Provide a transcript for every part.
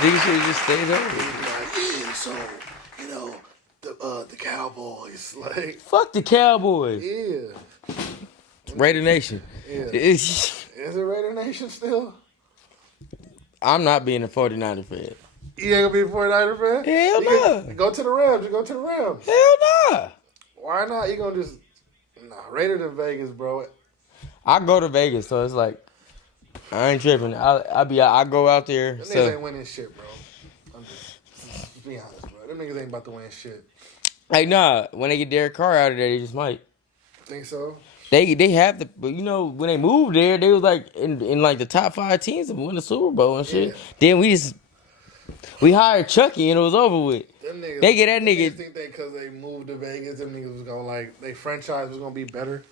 Niggas should have just stayed over. Like, yeah, so, you know, the Cowboys, like. Fuck the Cowboys. Yeah. Raider Nation. Yeah. Is it Raider Nation still? I'm not being a 49er fan. You ain't gonna be a 49er fan? Hell no. Go to the Rams. You go to the Rams. Hell no. Why not? You gonna just Raiders in Vegas, bro. I go to Vegas, so it's like I ain't tripping. I go out there. Them So niggas ain't winning shit, bro. I'm just be honest, bro. Them niggas ain't about to win shit. like nah, when they get Derek Carr out of there, they just might. Think so? They have the, but you know when they moved there, they was like in like the top 5 teams to win the Super Bowl and shit. Yeah. Then we hired Chucky and it was over with. Them niggas, They get that nigga. think they because they moved to Vegas, them niggas was gonna like they franchise was gonna be better.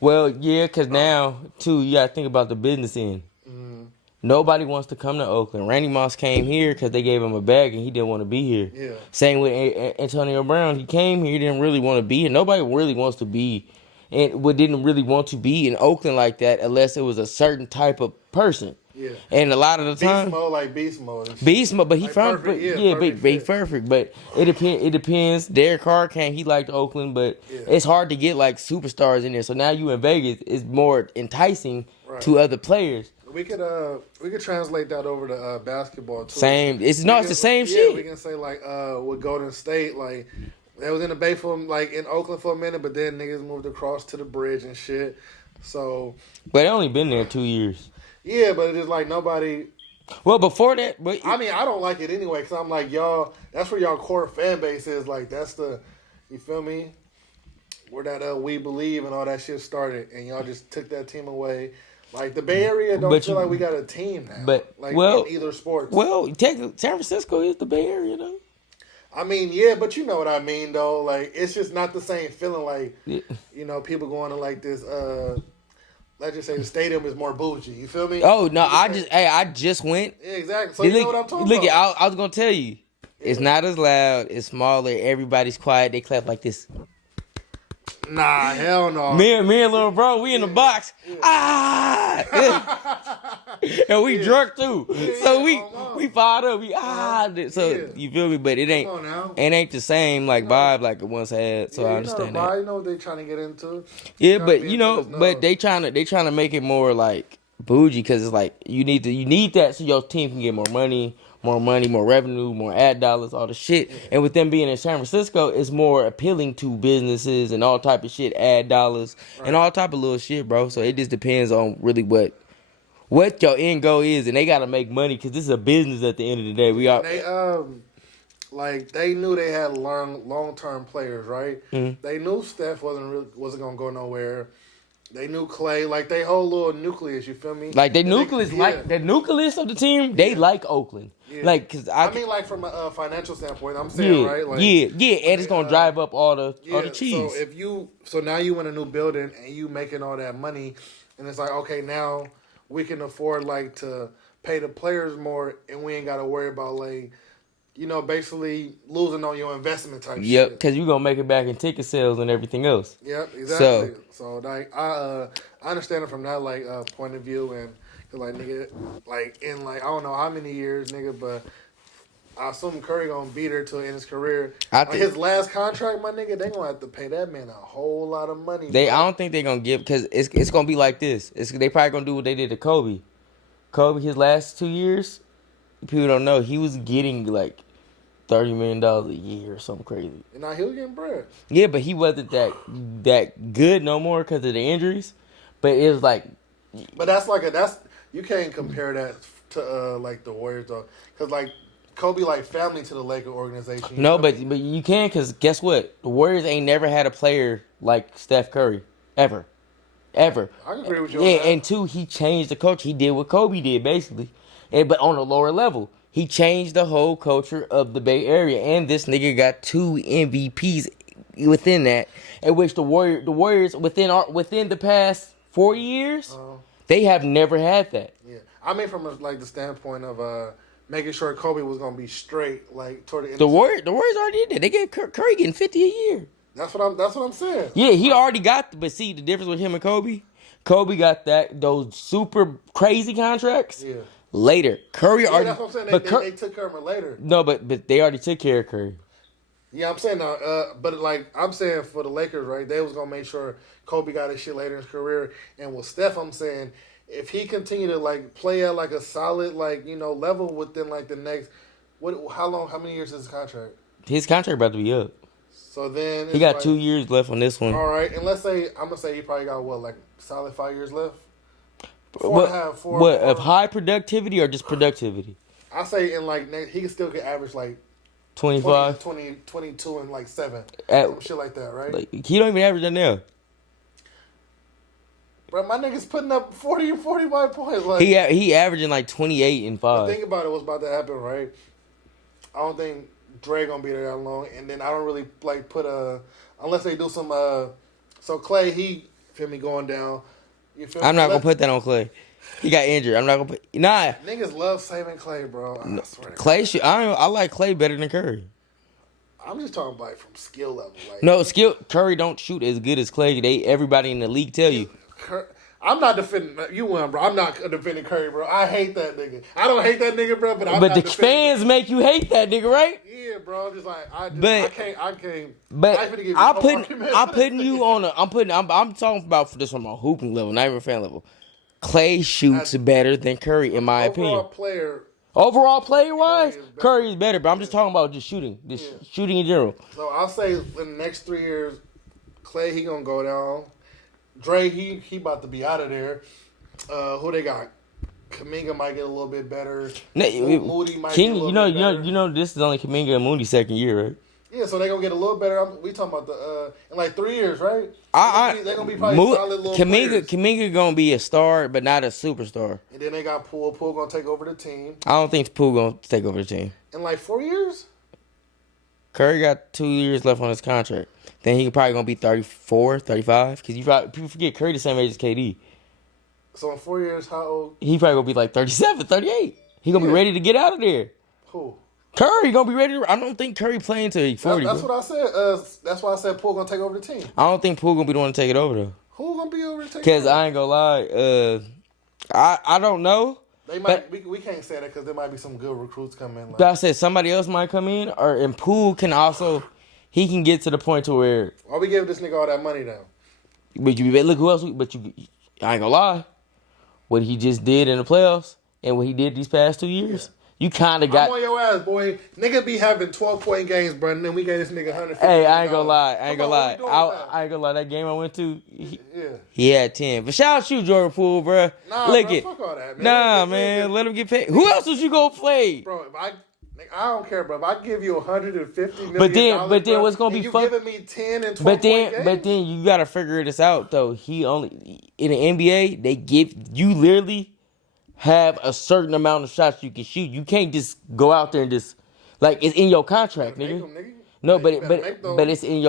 Well, yeah, because now too you gotta think about the business end. Mm-hmm. Nobody wants to come to Oakland. Randy Moss came here because they gave him a bag and he didn't want to be here. Yeah. Same with Antonio Brown. He came here, he didn't really want to be here. Nobody really wants to be, and didn't really want to be in Oakland like that unless it was a certain type of person. Yeah. And a lot of the time, beast mode. Beast mode, but he like found, perfect, perfect. But it depends. Derek Carr came, he liked Oakland, but it's hard to get like superstars in there. So now you in Vegas, it's more enticing to other players. We could translate that over to basketball too. Same, it's the same shit. We can say like with Golden State, like they was in the Bay for like in Oakland for a minute, but then niggas moved across to the bridge and shit. So, but they only been there 2 years. Yeah, but it's just like nobody. Well, before that, but I mean, I don't like it anyway because I'm like y'all. That's where y'all core fan base is. Like that's the, you feel me? Where that we believe and all that shit started, and y'all just took that team away. Like the Bay Area don't feel like we got a team now. But like well, in either sports. Well, technically, San Francisco is the Bay Area though. I mean, yeah, but you know what I mean though. Like it's just not the same feeling. Like you know, people going to like this. Let's just say the stadium is more bougie. You feel me? Oh no, I just went. Yeah, exactly. So you know what I'm talking about. Look, I was gonna tell you, it's not as loud. It's smaller. Everybody's quiet. They clap like this. Nah, hell no. Me and little bro, we in the box. Ah, and we drunk too. So we fired up. So you feel me? But it ain't the same like vibe like it once had. So I understand that. You know what they trying to get into. Yeah, but you know, but they trying to make it more like bougie because it's like you need that so your team can get more money, more revenue, more ad dollars, all the shit. And with them being in San Francisco, it's more appealing to businesses and all type of shit, ad dollars and all type of little shit, bro. So it just depends on really what your end goal is, and they gotta make money because this is a business at the end of the day. They knew they had long term players, right? Mm-hmm. They knew Steph wasn't gonna go nowhere. They knew Clay, like they whole little nucleus. You feel me? Like the nucleus of the team. They like Oakland. Yeah. Like, cause I mean, like from a financial standpoint, I'm saying, right? Like, and it's gonna drive up all the cheese. So now you in a new building and you making all that money, and it's like, okay, now we can afford like to pay the players more, and we ain't got to worry about like, you know, basically losing on your investment type shit. Yep, because you're going to make it back in ticket sales and everything else. Yep, exactly. So like, I understand it from that, like, point of view. And, cause, like, nigga, like, in, like, I don't know how many years, nigga, but I assume Curry going to be there till in his career. His last contract, my nigga, they going to have to pay that man a whole lot of money. I don't think they're going to give, because it's going to be like this. They probably going to do what they did to Kobe. Kobe, his last 2 years, people don't know, he was getting, like, $30 million a year or something crazy. And now he was getting bread. Yeah, but he wasn't that good no more because of the injuries. But it was like... But you can't compare that to, like, the Warriors, though. Because, like, Kobe, like, family to the Laker organization. No, but you can, because guess what? The Warriors ain't never had a player like Steph Curry. Ever. I can agree with you on that. And two, he changed the culture. He did what Kobe did, basically. But on a lower level. He changed the whole culture of the Bay Area. And this nigga got 2 MVPs within that. In which the Warriors within the past 4 years, they have never had that. Yeah. I mean from the standpoint of making sure Kobe was gonna be straight, like toward the end. The Warriors already did that. They gave Curry getting 50 a year. That's what I'm saying. Yeah, he already got but see the difference with him and Kobe? Kobe got those super crazy contracts. Yeah. later. Curry Yeah, already. that's what I'm saying. But They took care of him later. no, but they already took care of Curry. Yeah, I'm saying now, but like I'm saying for the Lakers, right? They was gonna make sure Kobe got his shit later in his career, and with Steph, I'm saying if he continue to like play at like a solid like level within like the next how many years is his contract? His contract about to be up. So then He got like, 2 years left on this one. All right, and let's say I'm gonna say he probably got what like solid 5 years left. 4.5, what of high productivity or just productivity? I say in like he could average like 25, 22 and like 7, some shit like that, right? Like, he don't even average that now. Bro, my nigga's putting up 40 or 45 points. Like He averaging like 28 and 5. think about it, what's about to happen, right? I don't think Dre gonna be there that long, and then I don't really like put unless they do some So Clay, he feel me going down. You feel I'm me? not gonna put that on Clay. He got injured. I'm not gonna put Niggas love saving Clay, bro. I swear. Clay. I like Clay better than Curry. I'm just talking about from skill level. Like No skill. Curry don't shoot as good as Clay. Everybody in the league tell you. I'm not defending you, bro. I'm not defending Curry, bro. I hate that nigga. I don't hate that nigga, bro. But the fans make you hate that nigga, right? Yeah, bro. I'm just like I can't. But I'm putting you on a. I'm talking about this from a hooping level, not even fan level. Clay shoots better than Curry, in my opinion. Overall player wise, Curry is better. But I'm just talking about just shooting, shooting in general. So I'll say in the next 3 years, Clay he gonna go down. Dre he about to be out of there. Who they got? Kuminga might get a little bit better. Moody might get a little bit better. You know this is only Kuminga and Moody's second year, right? Yeah, so they gonna get a little better. We talking about the in like 3 years, right? They gonna be probably solid little players. Kuminga gonna be a star, but not a superstar. And then they got Poole. Poole gonna take over the team. I don't think Poole gonna take over the team. In like 4 years? Curry got 2 years left on his contract. Then he probably gonna be 34, 35. Because people forget Curry the same age as KD. So in 4 years, how old? He probably gonna be like 37, 38. He gonna be ready to get out of there. Who? Curry gonna be ready to. I don't think Curry playing until he's 40. That's what I said. That's why I said Poole gonna take over the team. I don't think Poole gonna be the one to take it over though. Who gonna be over to take? Because I ain't gonna lie. I don't know. They might. We can't say that because there might be some good recruits coming. Like, but I said somebody else might come in, and Poole can also. He can get to the point to where. Why we giving this nigga all that money now? But look who else. I ain't gonna lie. What he just did in the playoffs and what he did these past 2 years. You kind of got. I'm on your ass, boy. Nigga be having 12-point games, bro, and then we gave this nigga 150. Hey, I ain't gonna lie. I ain't gonna lie. That game I went to, he had 10. But shout out to you, Jordan Poole, bro. Nah, look bro, it. fuck all that, man. Nah, man. Let him get paid. Who else was you gonna play? Bro, I don't care, bro. If I give you $150 million, but then what's gonna be you giving me 10 and 12 games? But then you gotta figure this out though. He only in the NBA they give you literally have a certain amount of shots you can shoot. You can't just go out there and just like it's in your contract, nigga. No, but it's in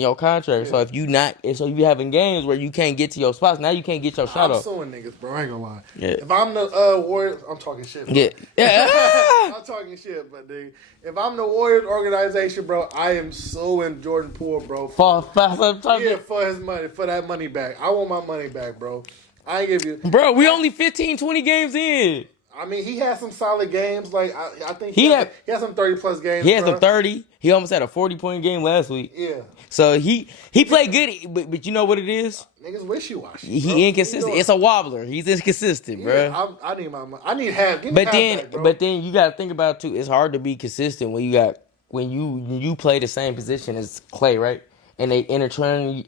your contract. Yeah. So if you having games where you can't get to your spots, now you can't get your shot off. I'm suing niggas, bro. I ain't gonna lie. Yeah. If I'm the Warriors, I'm talking shit. Bro. Yeah. I'm talking shit, but dude, if I'm the Warriors organization, bro, I am suing Jordan Poole, bro. For his money, for that money back. I want my money back, bro. I ain't give you. Bro, we only 15, 20 games in. I mean, he had some solid games. Like I think he had some 30+ games. He had some 30. He almost had a 40-point game last week. Yeah. So he played good, but you know what it is? Niggas wishy-washy. He inconsistent. It's a wobbler. He's inconsistent, bro. Yeah, I need my money. I need half. Give me but half then, back, bro. But then you got to think about it too. It's hard to be consistent when you play the same position as Clay, right? And they interchanging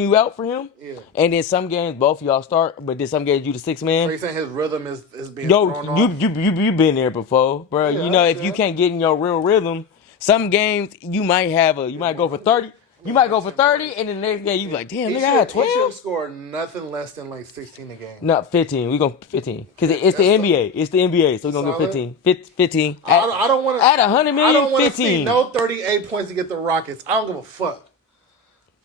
you out for him. Yeah. And then some games both of y'all start, but then some games you the sixth man. So you saying his rhythm is being thrown off? You been there before, bro. Yeah, if you can't get in your real rhythm, some games you might go for 30. You might go for 30, and the next game you be like, damn, nigga, I had 12. He should score nothing less than like 16 a game. No, 15. We go 15 because it's the NBA. It's the NBA, so we gonna go 15. 15. I don't want to add 100 million. I don't want to 15. see no 38 points to get the Rockets. I don't give a fuck.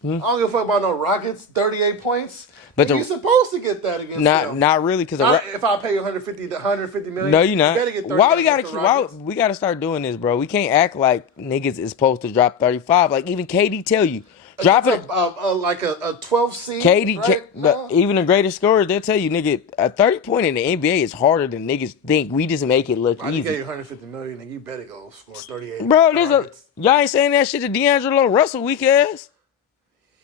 I don't give a fuck about no Rockets. 38 points. But you're supposed to get that against them. Not really, because if I pay you 150 million. No, you're not. You get why we gotta start doing this, bro? We can't act like niggas is supposed to drop 35. Like even KD tell you, Drop it. Like a 12th seed. KD, right? but even the greatest scorers, they'll tell you, nigga, a 30-point in the NBA is harder than niggas think. We just make it look I just easy. gave you $150 million, and you better go score 38. Bro, y'all ain't saying that shit to D'Angelo Russell, weak ass.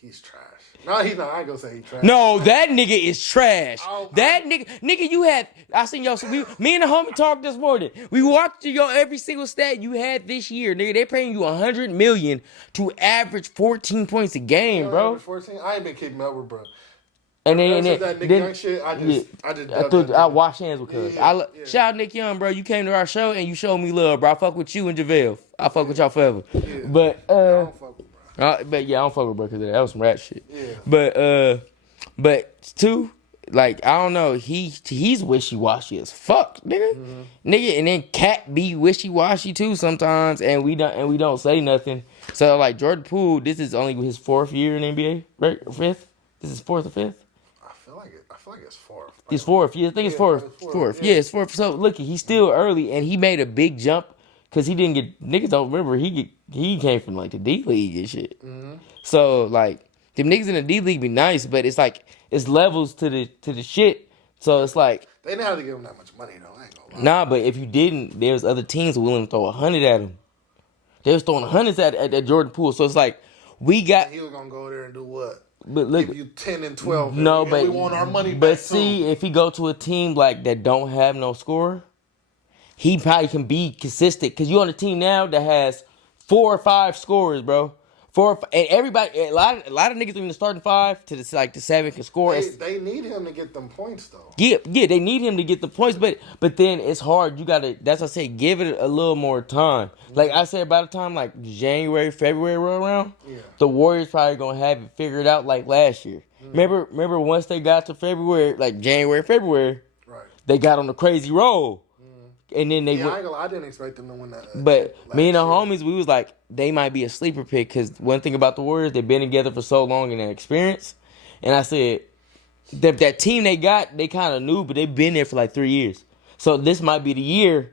He's trash. No, he's not. I ain't gonna say he's trash. No, that nigga is trash. Oh, That nigga, you had. I seen y'all. So me and the homie talked this morning. We watched your every single stat you had this year, nigga. They paying you $100 million to average 14 points a game, bro. 14. I ain't been keeping up with, bro. And then that Nick Young shit, I washed hands with cuz. Shout out Nick Young, bro. You came to our show and you showed me love, bro. I fuck with you and JaVale. I fuck with y'all forever. Yeah. But I don't fuck with, bro. but yeah, I don't fuck with bro because that was some rat shit. Yeah. But two, like I don't know, he's wishy washy as fuck, nigga. Nigga, and then Cat be wishy washy too sometimes, and we don't say nothing. So like Jordan Poole, this is only his 4th year in the NBA, right? 5th? This is 4th or 5th? I feel like it's 4th. It's 4th. Yeah, I think it's 4th. 4th. Yeah, it's 4th. So look, he's still early, and he made a big jump because he didn't get niggas don't remember he came from like the D League and shit. So like them niggas in the D League be nice, but it's like it's levels to the shit. So it's like they didn't have to give him that much money though. I ain't gonna lie. Nah, but if you didn't, there's other teams willing to throw 100 at him. They was throwing hundreds at Jordan Poole. So it's like we got. He was gonna go there and do what? But look, give you 10 and 12. No, and but we want our money back. But see, if he go to a team like that don't have no scorer, he probably can be consistent. Cause you on a team now that has 4 or 5 scorers, bro. And everybody, a lot of niggas in the starting 5 to the 7 can score. They need him to get them points though. Yeah, they need him to get the points, but then it's hard. You gotta. That's what I say. Give it a little more time. Like I said, by the time like January, February roll around, the Warriors probably gonna have it figured out like last year. Remember once they got to February, like January, February, right? They got on a crazy roll, and then they. I didn't expect them to win that. But me and the homies, we was like, they might be a sleeper pick because one thing about the Warriors, they've been together for so long and their experience, and I said. That team they got, they kind of knew, but they've been there for like 3 years. So this might be the year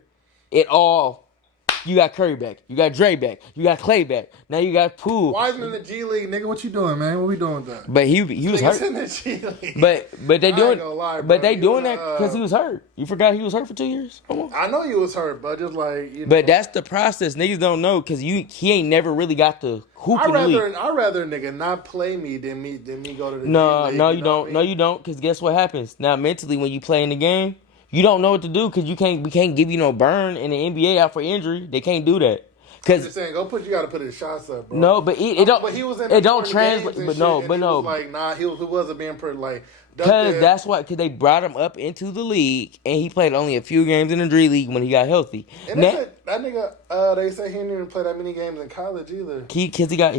you got Curry back, you got Dre back, you got Clay back, now you got Poole. Wiseman in the G League, nigga, what you doing, man? What we doing with that? But he was hurt. In the G League. But they doing doing that because he was hurt. You forgot he was hurt for 2 years? I know he was hurt, but just like But that's the process. Niggas don't know because he ain't never really got to hoop in the league. I'd rather nigga not play me than me go to the G League. No, you don't. No, you don't. Because guess what happens? Now mentally when you play in the game, you don't know what to do because we can't give you no burn in the NBA out for injury. They can't do that. I'm just saying, you gotta put his shots up, bro. No, but it don't. But he was in it don't translate. But no. Was like, nah, he wasn't being pretty like. Because that's why. Because they brought him up into the league, and he played only a few games in the G League when he got healthy. And that nigga, they say he didn't even play that many games in college either. Because he got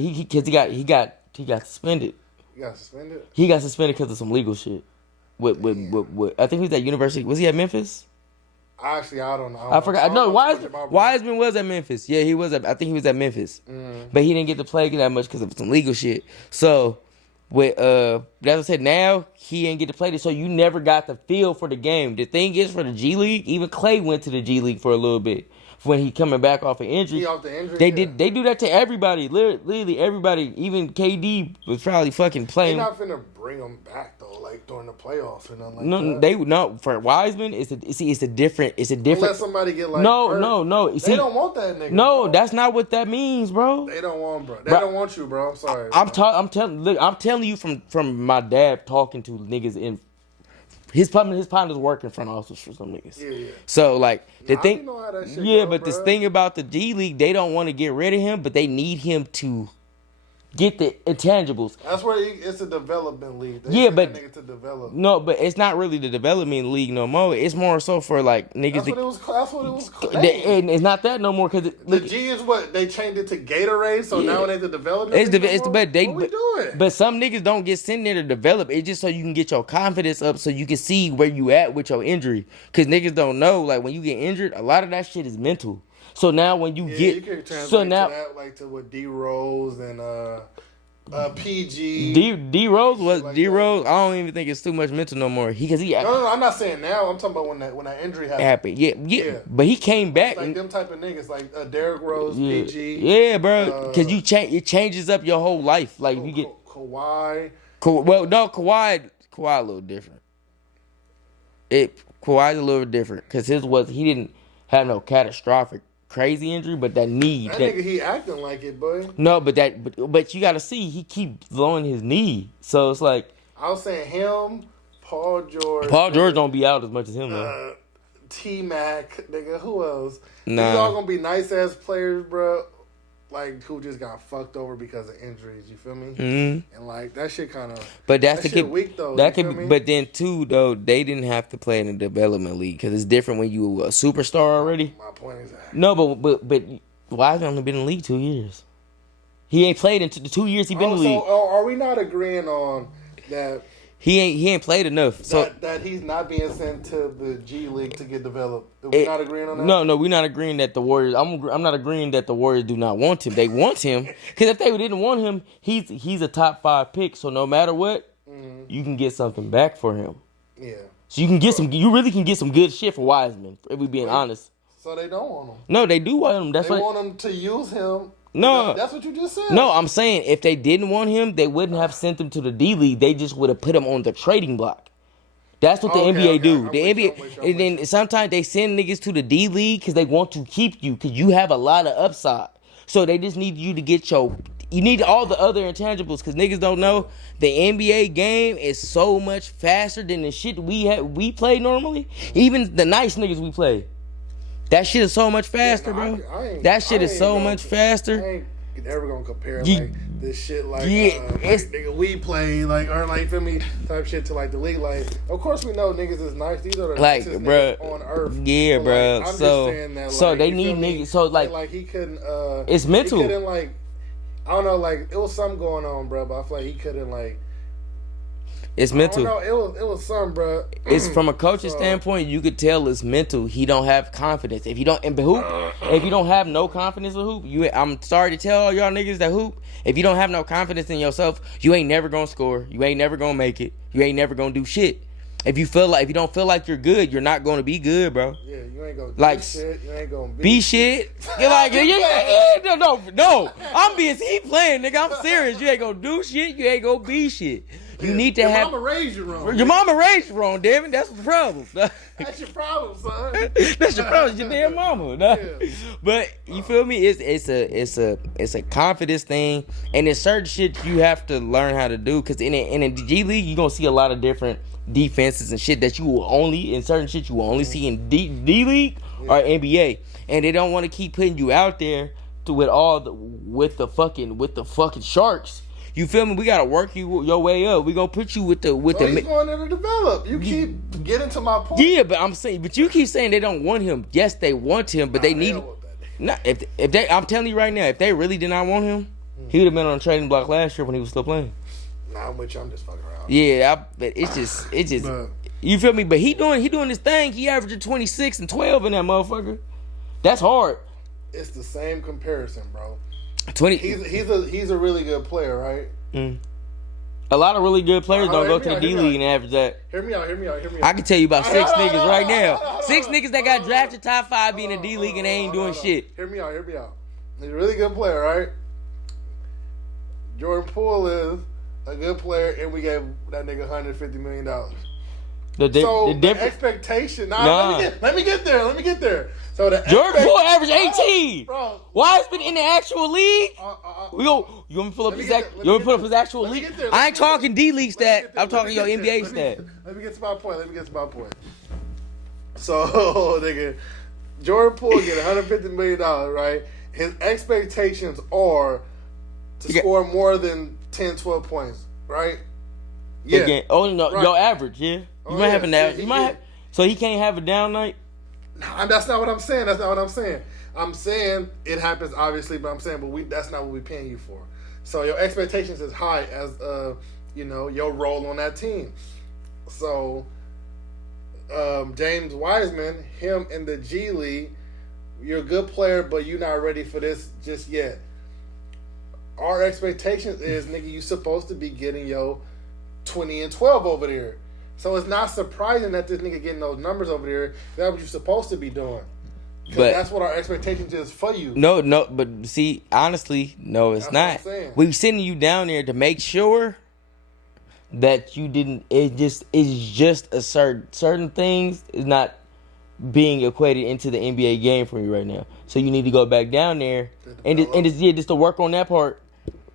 suspended. He got suspended. He got suspended because of some legal shit. With I think he was at University. Was he at Memphis? Actually, I don't know. I forgot. No, Wiseman was at Memphis. Yeah, he was. I think he was at Memphis, but he didn't get to play that much because of some legal shit. So, as I said, now he ain't get to play this. So you never got the feel for the game. The thing is, for the G League, even Clay went to the G League for a little bit when he coming back off an injury. They do that to everybody. Literally everybody. Even KD was probably fucking playing. They're not finna bring him back though, like during the playoffs or nothing like that. No, for Wiseman, it's a different. Unless somebody get like no. See, they don't want that nigga. No, bro. That's not what that means, bro. They don't want, bro. They don't want you, bro. I'm sorry. I'm telling you from my dad talking to niggas in. His partner's working front office for some niggas. Yeah. So like the thing, you know how that shit but bro. this thing about the G League, they don't want to get rid of him, but they need him to get the intangibles. That's where it's a development league. But nigga to develop. No, but it's not really the development league no more. It's more so for like niggas. That's what it was. And it's not that no more because the G is what they changed it to Gatorade. So now it ain't the development. What we doing? But some niggas don't get sent there to develop. It's just so you can get your confidence up, so you can see where you at with your injury. Because niggas don't know, like when you get injured, a lot of that shit is mental. So now when you you can translate to that, like to what D Rose and PG. D Rose was like D that. Rose. I don't even think it's too much mental no more. No, I'm not saying now. I'm talking about when that injury happened. Yeah. But he came back. Like them type of niggas, like Derrick Rose, Yeah. PG. Yeah, bro. Because it changes up your whole life. Like you get Kawhi. Kawhi a little different. Kawhi's a little different because he didn't have no catastrophic crazy injury, but that knee. That nigga, he acting like it, boy. No, but you gotta see he keep blowing his knee, so it's like I was saying him, Paul George. Paul George don't be out as much as him though. T-Mac, nigga, who else? Nah. These all gonna be nice ass players, bro. Like who just got fucked over because of injuries. You feel me? Mm-hmm. And like that shit kind of. But that shit weak though. That could be, but then too though they didn't have to play in the development league because it's different when you a superstar already. My point is that. No, but Wiseman only been in the league 2 years. He ain't played in the 2 years he been in the league. So are we not agreeing on that? He ain't played enough. So that he's not being sent to the G League to get developed. Are we not agreeing on that? No, we're not agreeing that the Warriors. I'm not agreeing that the Warriors do not want him. They want him because if they didn't want him, he's a top 5 pick. So no matter what, you can get something back for him. Yeah. So you can get some. You really can get some good shit for Wiseman. If we being honest. So they don't want him. No, they do want him. They want him to use him. No, that's what you just said. No, I'm saying if they didn't want him, they wouldn't have sent him to the D League. They just would have put him on the trading block. That's what the NBA do. The NBA, and then sometimes they send niggas to the D League because they want to keep you because you have a lot of upside. So they just need you to get you need all the other intangibles because niggas don't know the NBA game is so much faster than the shit we play normally. Even the nice niggas we play. That shit is so much faster, bro. That shit is so much faster. I ain't ever gonna compare like this shit like nigga we play like or like feel me type shit to like the league. Like of course we know niggas is nice. These are the nicest niggas on earth. Yeah, bro. Like, I'm just saying that, so like, they need niggas. So like he couldn't. It's mental. He couldn't like. I don't know. Like it was something going on, bro. But I feel like he couldn't like. It's mental. No, it was something, bro. It's from a coach's standpoint. You could tell it's mental. He don't have confidence. If you don't if you don't have no confidence in hoop, I'm sorry to tell all y'all niggas that hoop. If you don't have no confidence in yourself, you ain't never gonna score. You ain't never gonna make it. You ain't never gonna do shit. If you don't feel like you're good, you're not gonna be good, bro. Yeah, you ain't gonna like do shit. You ain't gonna be shit. You're like no. I'm being he playing, nigga. I'm serious. You ain't gonna do shit. You ain't gonna be shit. You need to have. Your mama raised you wrong. Your mama raised you wrong, damn it. That's the problem. That's your problem, son. That's your problem. Your damn mama. Yeah. But you feel me? It's a confidence thing, and it's certain shit you have to learn how to do. Cause in a G League, you are gonna see a lot of different defenses and shit that you will only in certain shit you will only see in D League or NBA, and they don't want to keep putting you out there with the fucking sharks. You feel me? We gotta work your way up. We gonna put you with the. He's going there to develop. You keep getting to my point. Yeah, but you keep saying they don't want him. Yes, they want him, but they need. Not if they. I'm telling you right now, if they really did not want him, he would have been on the trading block last year when he was still playing. Nah, I'm with you. I'm just fucking around. Yeah, but it's just. You feel me? But he doing his thing. He averaging 26 and 12 in that motherfucker. That's hard. It's the same comparison, bro. 20. He's a really good player, right? Mm. A lot of really good players don't go to the D League and average that. Hear me out. I can tell you about 6 niggas right now. 6 niggas that got drafted top 5 being a D League and they ain't doing shit. Hear me out. He's a really good player, right? Jordan Poole is a good player, and we gave that nigga $150 million. The expectation. Let me get there. So the Jordan Poole averaged 18. Bro. Why has been in the actual league? You want me to pull up his actual league? I ain't talking D League stat. I'm talking your NBA stat. Let me get to my point. So, nigga, Jordan Poole get $150 million, right? His expectations are to score more than 10, 12 points, right? Yeah. Again, right. Your average, yeah. You might have an average. So he can't have a down night? No, that's not what I'm saying. I'm saying it happens, obviously, but I'm saying, that's not what we're paying you for. So your expectations is high as, your role on that team. So, James Wiseman, him in the G League, you're a good player, but you're not ready for this just yet. our expectation is, nigga, you supposed to be getting your 20 and 12 over there. So it's not surprising that this nigga getting those numbers over there. That's what you're supposed to be doing. But that's what our expectations is for you. No, but see, honestly, no, it's not. We sending you down there to make sure that you didn't. It's just a certain things is not being equated into the NBA game for you right now. So you need to go back down there and just to work on that part.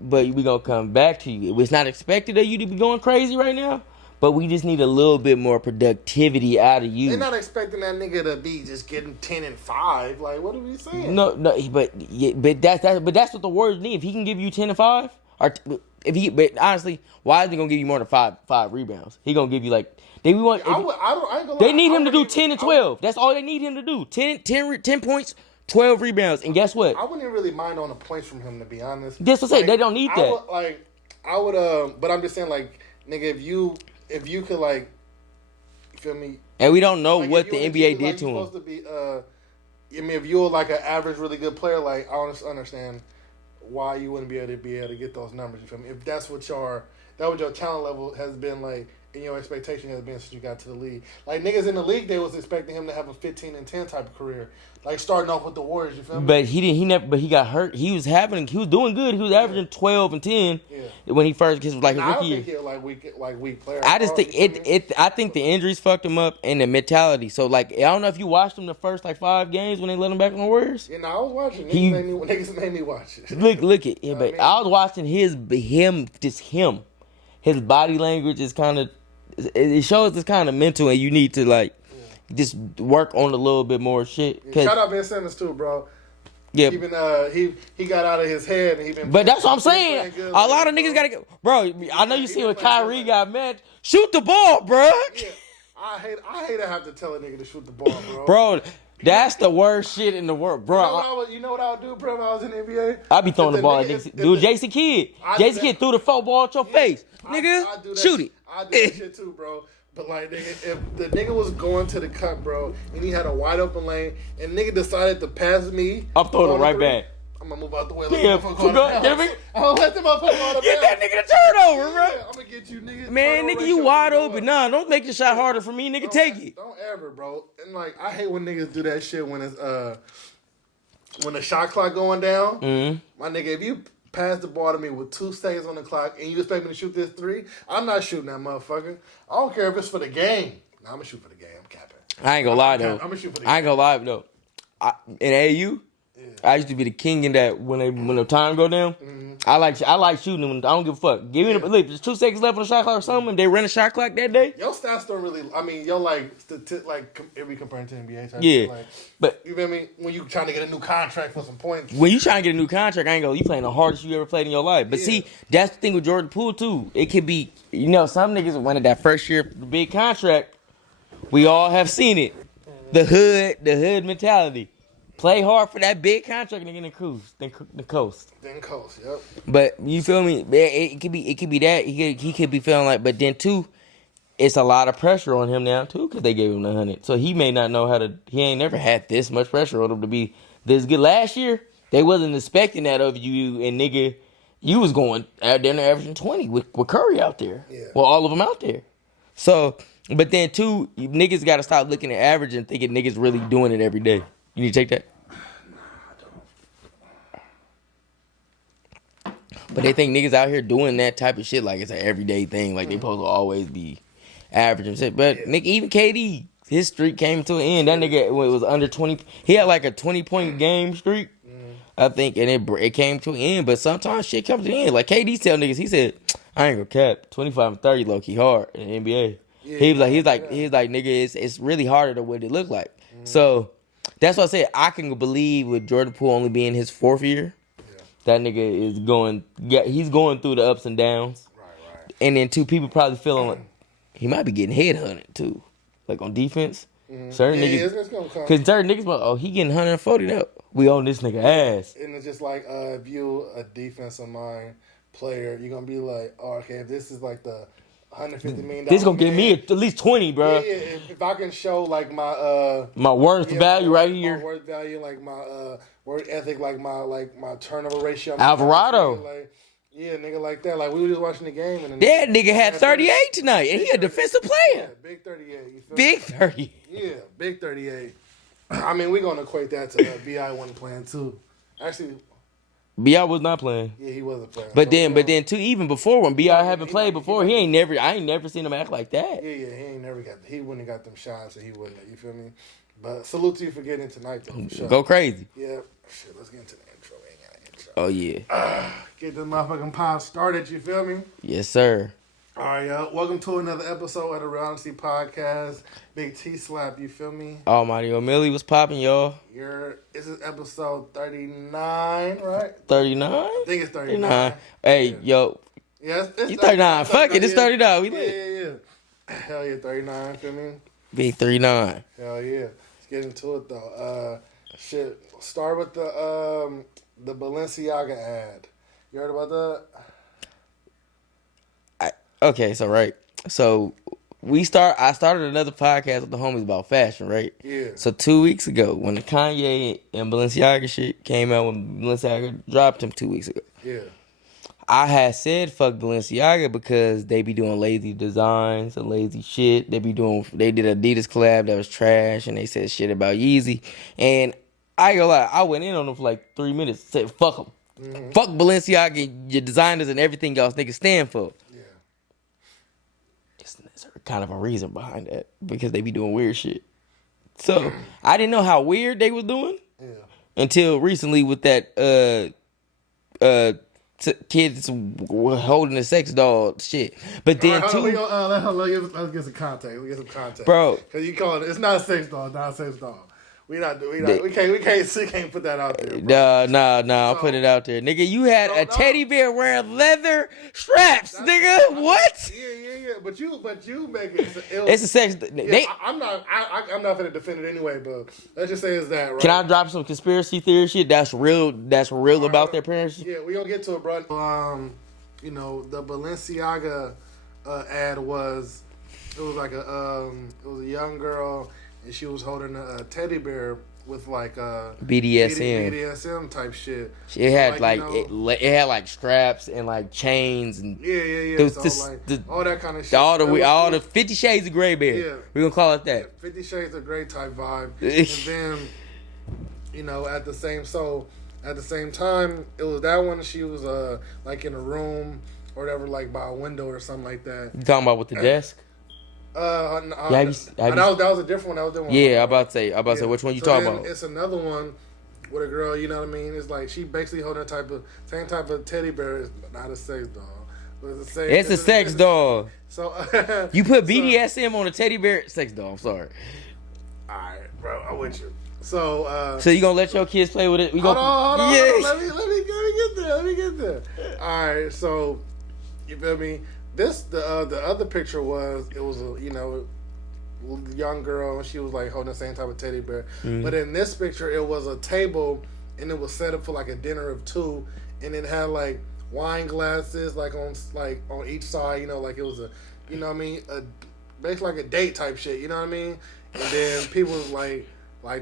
But we gonna come back to you. It's not expected of you to be going crazy right now. But we just need a little bit more productivity out of you. They're not expecting that nigga to be just getting 10 and 5. Like, what are we saying? No, but that's what the Warriors need. If he can give you 10 and 5, but honestly, why is he gonna give you more than five rebounds? He gonna give you like I ain't gonna lie. They need him to do 10 and 12. That's all they need him to do. 10 points, 12 rebounds, and guess what? I wouldn't really mind on the points from him, to be honest. That's what I'm saying. They don't need that. I would, but I'm just saying, like, nigga, if you could, like, you feel me? And we don't know what the NBA did to him. Supposed to be, I mean, if you're like an average, really good player, like, I don't understand why you wouldn't be able to get those numbers. You feel me? If that's what your talent level has been like, and your expectation has been since you got to the league. Like, niggas in the league, they was expecting him to have a 15 and 10 type of career. Like, starting off with the Warriors, you feel me? But he got hurt. He was doing good. He was averaging 12 and 10 when he first was like his rookie year. I don't think he like weak player. I just think I think the injuries fucked him up and the mentality. So like, I don't know if you watched him the first like 5 games when they let him back on the Warriors. Yeah, no, I was watching. Niggas made me watch it. Look at him, but I was watching him. His body language is kind of. It shows it's kind of mental, and you need to like just work on a little bit more shit. Shout out Ben Simmons too, bro. Yeah, he got out of his head, and he been. But that's what I'm saying. A lot of niggas gotta get, bro. I know you see when Kyrie got mad. Shoot the ball, bro. Yeah, I hate to have to tell a nigga to shoot the ball, bro. Bro, that's the worst shit in the world, bro. You know what I would do, bro? When I was in the NBA, I'd be throwing the ball at niggas. Dude, Jason Kidd. Jason Kidd threw the football at your face, nigga. Shoot it. I do that shit too, bro. But like, nigga, if the nigga was going to the cut, bro, and he had a wide open lane, and nigga decided to pass me, I'm throwing it right back. I'm gonna move out the way. Yeah, I'm gonna let them motherfucker out of Get that nigga the turnover, bro. Yeah, I'm gonna get you, nigga. Man, nigga, you wide open. Nah, don't make the shot harder for me, nigga. Take it. Don't ever, bro. And like, I hate when niggas do that shit when it's when the shot clock going down. My nigga, if you pass the ball to me with 2 seconds on the clock and you expect me to shoot this 3, I'm not shooting that motherfucker. I don't care if it's for the game. Nah, I'm gonna shoot for the game. I'm capping. I ain't gonna lie though. I'm gonna shoot for the game. I ain't gonna lie though. In AU, I used to be the king in that when the time go down. I like shooting them. I don't give a fuck. Give me the look. There's 2 seconds left on the shot clock or something. And they run a shot clock that day. Your stats don't really. I mean, your like if we comparing to NBA. Type yeah, like, but you feel me? When you trying to get a new contract for some points. When you trying to get a new contract, I ain't gonna. You playing the hardest you ever played in your life. But see, that's the thing with Jordan Poole too. It could be, some niggas wanted that first year big contract. We all have seen it. The hood mentality. Play hard for that big contract and then coast. Then coast, yep. But you feel me? It could be that he could be feeling like. But then too, it's a lot of pressure on him now too because they gave him the 100. So he may not know how to. He ain't never had this much pressure on him to be this good. Last year they wasn't expecting that of you, and nigga, you was going out there averaging 20 with Curry out there. Yeah. Well, all of them out there. So, but then too, niggas got to stop looking at average and thinking niggas really doing it every day. You need to take that. But they think niggas out here doing that type of shit like it's an everyday thing. Like they supposed to always be average and shit. But nigga, even KD, his streak came to an end. That nigga was under 20. He had like a 20-point game streak, I think, and it came to an end. But sometimes shit comes to an end. Like KD tell niggas, he said, I ain't gonna cap 25 and 30 low key hard in the NBA. Yeah, he was like, nigga, it's really harder than what it looked like. So that's why I said I can believe with Jordan Poole only being his 4th year. That nigga is he's going through the ups and downs. Right. And then two people probably feeling like he might be getting headhunted too. Like on defense. Certain niggas. Because certain niggas, he getting 140 now. We own this nigga ass. And it's just like, if you a defensive mind player, you're going to be like, okay, if this is like the $150 million. This gonna give me at least 20, bro. Yeah. If I can show like my worth value right here. My worth value, like my work ethic, like my turnover ratio. Alvarado. Like, yeah, nigga like that. Like we were just watching the game and that nigga had 38 tonight, and he a defensive player. Yeah, big 38. You feel big me? 30. Yeah, big 38. I mean, we're gonna equate that to BI wasn't playing too. Actually. B.I. was not playing. Yeah, he wasn't playing. But then too, even before when B.I. haven't played before, I ain't never seen him act like that. Yeah, he wouldn't have got them shots, so he wouldn't have, you feel me? But salute to you for getting tonight, though, for sure. Go crazy. Yeah, shit, let's get into the intro. We ain't got an intro. Oh, yeah. Get this motherfucking pod started, you feel me? Yes, sir. All right, y'all. Welcome to another episode of the Reality Podcast. Big T Slap, you feel me? Almighty OMILLY was popping, y'all. This is episode 39, right? 39? I think it's 39. Hey, yeah. Yo. Yeah, it's you 39. Fuck it, it's 39. We lit. Yeah. Hell yeah, 39, feel me? Big 39. Hell yeah. Let's get into it, though. Start with the Balenciaga ad. You heard about that? Okay, so I started another podcast with the homies about fashion, right? Yeah. So 2 weeks ago, when the Kanye and Balenciaga shit came out, when Balenciaga dropped him 2 weeks ago, yeah, I had said fuck Balenciaga because they be doing lazy designs and lazy shit. They did Adidas collab that was trash, and they said shit about Yeezy, and I ain't gonna lie, I went in on them for like 3 minutes, said fuck them. Mm-hmm. Fuck Balenciaga, your designers and everything y'all niggas stand for. Yeah. It's kind of a reason behind that because they be doing weird shit. So I didn't know how weird they was doing until recently with that kids holding a sex doll shit. But then let's get some context. Bro. Because you call it's not a sex doll, not a sex doll. We can't put that out there. Nah, I'll put it out there. Nigga, you had a teddy bear wearing leather straps, nigga. What? Yeah. But you make it. It's a sex. I'm not gonna defend it anyway, but let's just say it's that, right? Can I drop some conspiracy theory shit? That's real about their parents? Yeah, we gonna get to it, bro. The Balenciaga ad was a young girl. And she was holding a teddy bear with like BDSM type shit. It had it had like straps and like chains and all that kind of shit. All the 50 Shades of Grey bear. Yeah, we gonna call it that. 50 Shades of Grey type vibe. And then at the same time, it was that one. She was like in a room or whatever, like by a window or something like that. You talking about with the desk? That was a different one. That was the one. Yeah, I'm about to say which one you talking about. It's another one with a girl. You know what I mean? It's like she basically holding same type of teddy bear. It's not a sex doll. But it's a sex doll. So you put BDSM on a teddy bear sex doll. I'm sorry. All right, bro. I'm with you. So you gonna let your kids play with it? Hold on. Let me get there. All right. So you feel me? The other picture it was a young girl and she was like holding the same type of teddy bear. Mm-hmm. But in this picture it was a table and it was set up for like a dinner of two and it had like wine glasses like on each side, like it was basically like a date type shit, you know what I mean? And then people was like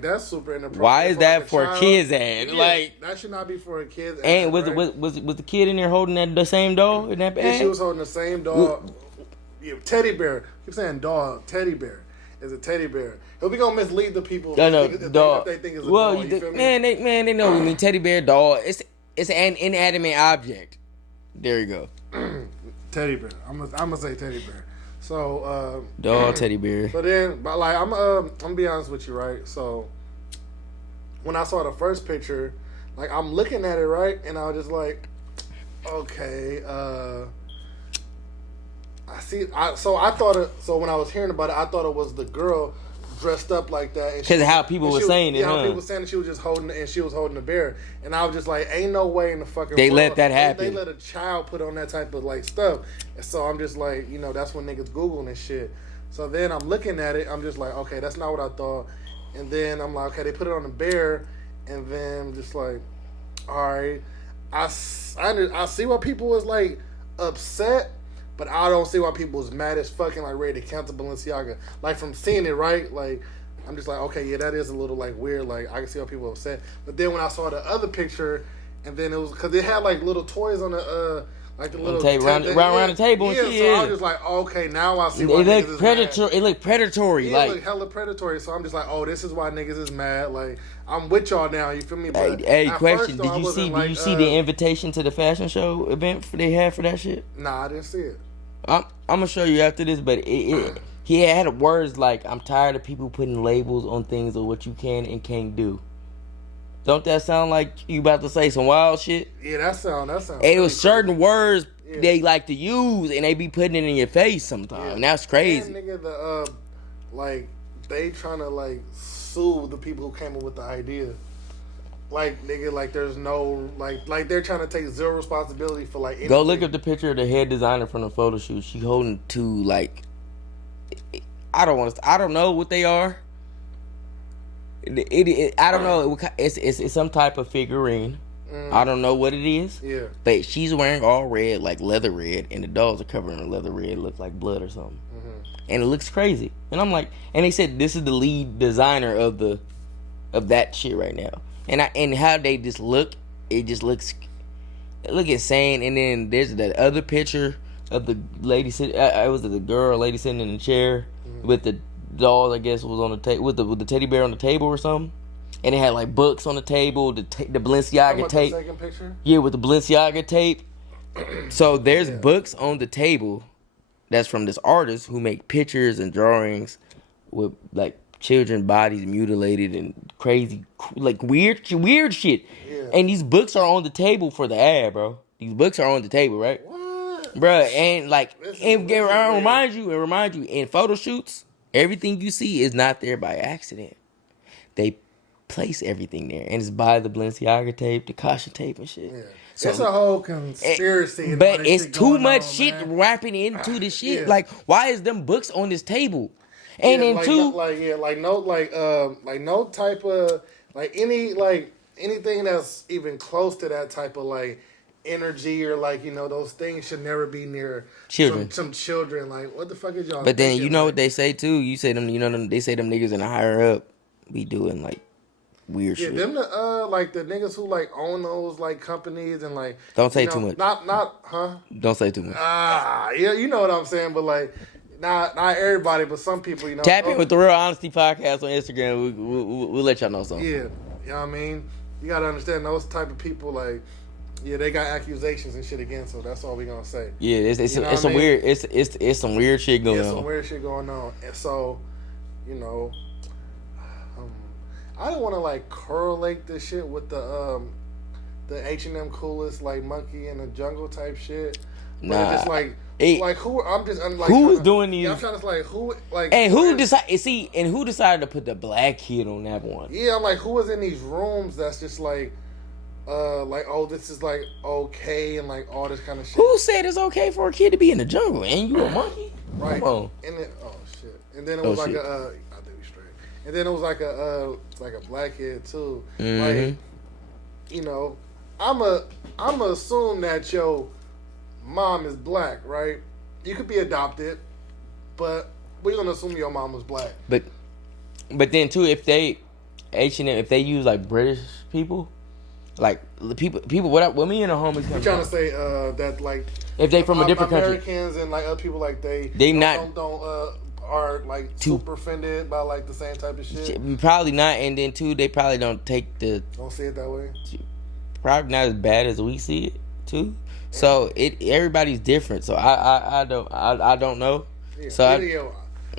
that's super inappropriate. Why is that for a kid's ad? Yeah, like that should not be for a kid's ad. And was the kid in there holding the same doll in that bag? Yeah, she was holding the same doll. Teddy bear. Keep saying doll. Teddy bear. It's a teddy bear. We gonna mislead the people. No, if they think it's a doll. You feel me? They know. I mean, teddy bear doll. It's an inanimate object. There you go. Teddy bear. I'm gonna say teddy bear. So doll teddy bear. But I'm gonna be honest with you, right? So when I saw the first picture, like I'm looking at it, right, and I was just like, okay, So when I was hearing about it, I thought it was the girl dressed up like that. Because how people were saying it, how people were saying that she was just holding the bear, and I was just like, ain't no way in the fucking they world let that happen. They let a child put on that type of like stuff, and so I'm just like, that's when niggas Googling and shit. So then I'm looking at it, I'm just like, okay, that's not what I thought, and then I'm like, okay, they put it on the bear, and then I'm just like, all right, I see why people was like upset. But I don't see why people was mad as fucking like ready to cancel Balenciaga. Like from seeing it, right? Like I'm just like, okay, yeah, that is a little like weird. Like I can see why people are upset. But then when I saw the other picture, and then it was because it had like little toys on the like the little around the table and shit. So I was just like, okay, now I see why it niggas look predatory. is mad. It look predatory. Yeah, like it look hella predatory. So I'm just like, oh, this is why niggas is mad. Like I'm with y'all now. You feel me? But hey, First, question: though, Did you see the invitation to the fashion show event they had for that shit? Nah, I didn't see it. I'm gonna show you after this, but he had words like, "I'm tired of people putting labels on things of what you can and can't do." Don't that sound like you about to say some wild shit? Yeah, that sound. And it was certain words they like to use, and they be putting it in your face sometimes. Yeah. And that's crazy. And nigga, like they trying to like sue the people who came up with the idea. Like nigga, like there's no like they're trying to take zero responsibility for like anything. Go look up the picture of the head designer from the photo shoot. She holding two like I don't know what they are. I don't know. It's some type of figurine. I don't know what it is. Yeah. But she's wearing all red, like leather red, and the dogs are covered in leather red. It looks like blood or something. And it looks crazy. And I'm like, and they said this is the lead designer of that shit right now. And how they just look, it just looks insane. And then there's that other picture of the lady sitting. It was the girl, lady sitting in the chair with the doll. I guess was on the table with the teddy bear on the table or something. And it had like books on the table, the Balenciaga tape. The second picture? Yeah, with the Balenciaga tape. So there's books on the table that's from this artist who make pictures and drawings with like children bodies mutilated and crazy, like weird shit. Yeah. And these books are on the table for the ad, bro. These books are on the table, right? What? Bruh, and like, I remind you, in photo shoots, everything you see is not there by accident. They place everything there, and it's by the Balenciaga tape, the caution tape, and shit. Yeah. So, it's a whole conspiracy. But it's too much shit wrapping into this shit. Yeah. Like, why is them books on this table? And then no type of like anything that's even close to that type of like energy or like those things should never be near children. Some children. Like what the fuck is y'all? But then what they say too. You say them. They say them niggas in the higher up be doing like weird shit. Yeah, them like the niggas who like own those like companies and like don't say too much. Not Don't say too much. Yeah, you know what I'm saying, but like. Not everybody, but some people, Tap in with the Real Honesty Podcast on Instagram. We'll let y'all know something. Yeah, you know what I mean? You got to understand those type of people, like, yeah, they got accusations and shit against them. That's all we going to say. Yeah, it's some weird, it's some weird shit going on. Some weird shit going on. And so, I don't want to, like, correlate this shit with the H&M coolest, like, monkey in the jungle type shit. But nah. Just, like... Like who? I'm like who is doing these? Yeah, I'm trying to like who like and who decided to put the black kid on that one? Yeah, I'm like who was in these rooms that's just like oh this is like okay and like all this kind of shit. Who said it's okay for a kid to be in the jungle and you a monkey? Right. Come on. And then shit. And then it was like I think we straight. And then it was like a black kid too. Mm-hmm. Like I'm assume that mom is black, right? You could be adopted, but we're gonna assume your mom was black. But then too, if they H&M, if they use like British people, like people, what me and the homies. You're trying to say that like if they from a different Americans country, Americans and like other people like they are like super offended by like the same type of shit. Probably not, and then too, they probably don't see it that way. Probably not as bad as we see it too. So everybody's different. So I don't know. Yeah, so I mean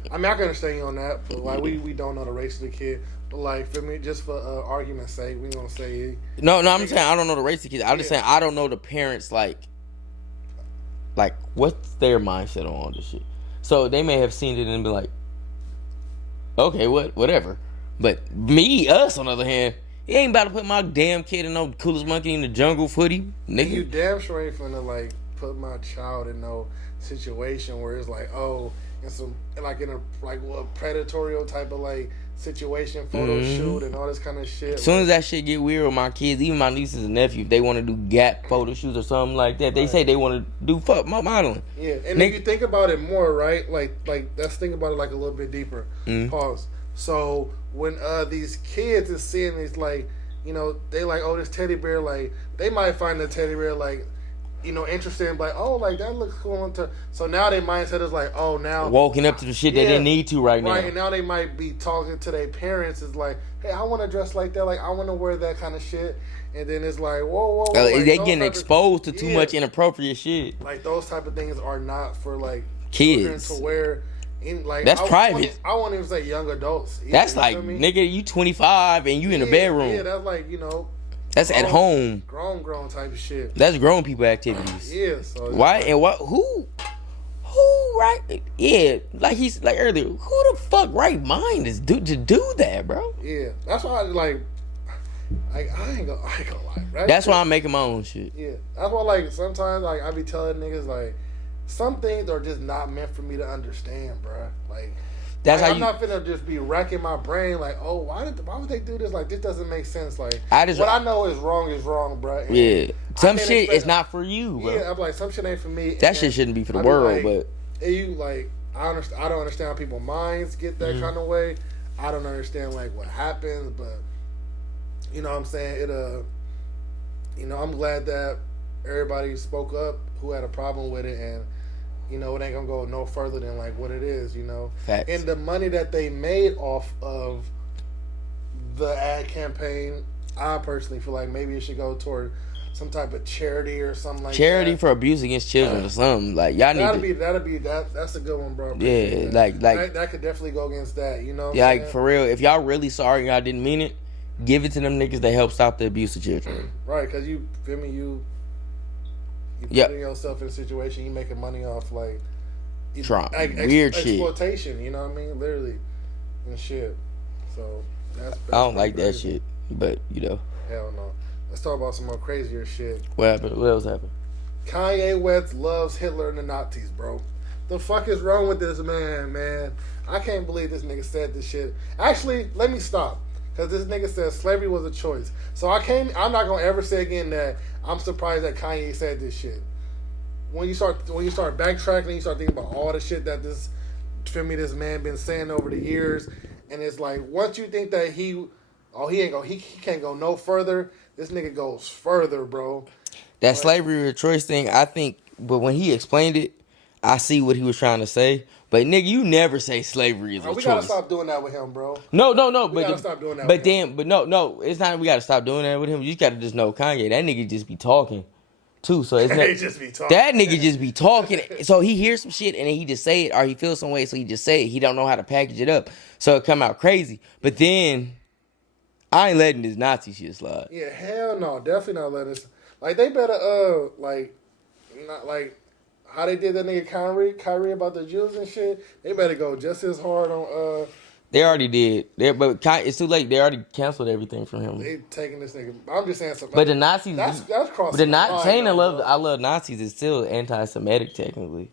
I can understand you on that, but like we don't know the race of the kid. But like for me, just for argument's sake, we gonna say no. I'm saying I don't know the race of the kids. I'm just saying I don't know the parents like what's their mindset on all this shit. So they may have seen it and be like, okay, whatever. But us on the other hand. You ain't about to put my damn kid in no coolest monkey in the jungle footy, nigga. You damn sure ain't finna like put my child in no situation where it's like, in a predatorial type of like situation, photo shoot, and all this kind of shit. As soon as that shit get weird with my kids, even my nieces and nephews, if they want to do Gap photo shoots or something like that, they say they want to do modeling. Yeah, and if you think about it more, right? Like let's think about it like a little bit deeper. Pause. So when these kids is seeing these, like, you know, they like, oh, this teddy bear, like, they might find the teddy bear, like, you know, interesting, like, oh, like, that looks cool. So now their mindset is like, oh, now walking up to the shit that they need to right now. Right, and now they might be talking to their parents, is like, hey, I want to dress like that, like, I want to wear that kind of shit. And then it's like, whoa. Like, they getting exposed to too much inappropriate shit. Like, those type of things are not for, like, kids children to wear. Like, that's private. I won't even say young adults either, that's like, nigga, you 25 and you in the bedroom. Yeah, that's like, you know, that's at home. Grown type of shit. That's grown people activities. Yeah. So why like, and what? Who? Right? Yeah. Like he's like earlier. Who the fuck right mind is to do that, bro? Yeah. That's why I ain't gonna lie. Right? That's why I'm making my own shit. Yeah. That's why, like, sometimes, like, I be telling niggas, like, some things are just not meant for me to understand, bro. Like, I'm not finna just be racking my brain like, oh, why would they do this? Like, this doesn't make sense. Like, what I know is wrong, bro. And yeah, some shit is not for you, bro. Yeah, I'm like, some shit ain't for me. That shit shouldn't be for the world, like, but you like, I don't understand how people's minds get that kind of way. I don't understand, like, what happens, but you know what I'm saying? You know, I'm glad that everybody spoke up who had a problem with it, and you know, it ain't gonna go no further than, like, what it is, you know. Facts. And the money that they made off of the ad campaign, I personally feel like maybe it should go toward some type of charity or something like charity that. for abuse against children or something. Like, y'all need that's a good one, bro. Yeah, like that could definitely go against that, you know. Yeah, like, for real. If y'all really sorry and y'all didn't mean it, give it to them niggas that help stop the abuse of children. Right, because you feel me, you putting yourself in a situation, you making money off, like, weird shit, exploitation. You know what I mean? Literally, and shit. So that's I don't like that shit, but you know. Hell no. Let's talk about some more crazier shit. What happened? What else happened? Kanye West loves Hitler and the Nazis, bro. The fuck is wrong with this man? I can't believe this nigga said this shit. Actually, let me stop. Because this nigga said slavery was a choice. So I'm not going to ever say again that I'm surprised that Kanye said this shit. When you start backtracking, you start thinking about all the shit that this man been saying over the years. And it's like, once you think that he can't go no further, this nigga goes further, bro. That slavery or choice thing, I think, but when he explained it, I see what he was trying to say. But nigga, you never say slavery is a choice. We gotta stop doing that with him, bro. No. We gotta stop doing that with him. But no, it's not. We gotta stop doing that with him. You just gotta just know Kanye. That nigga just be talking, too. So it's not. Just be talking. That nigga just be talking. So he hears some shit and then he just say it, or he feels some way, so he just say it. He don't know how to package it up, so it come out crazy. But then I ain't letting this Nazi shit slide. Yeah, hell no, definitely not letting this. Like, they better not like how they did that nigga Kyrie about the Jews and shit. They better go just as hard on. They already did. But it's too late. They already canceled everything from him. They taking this nigga. I'm just saying something. But the Nazis. That's crossing. But the not saying I love Nazis is still anti-Semitic technically.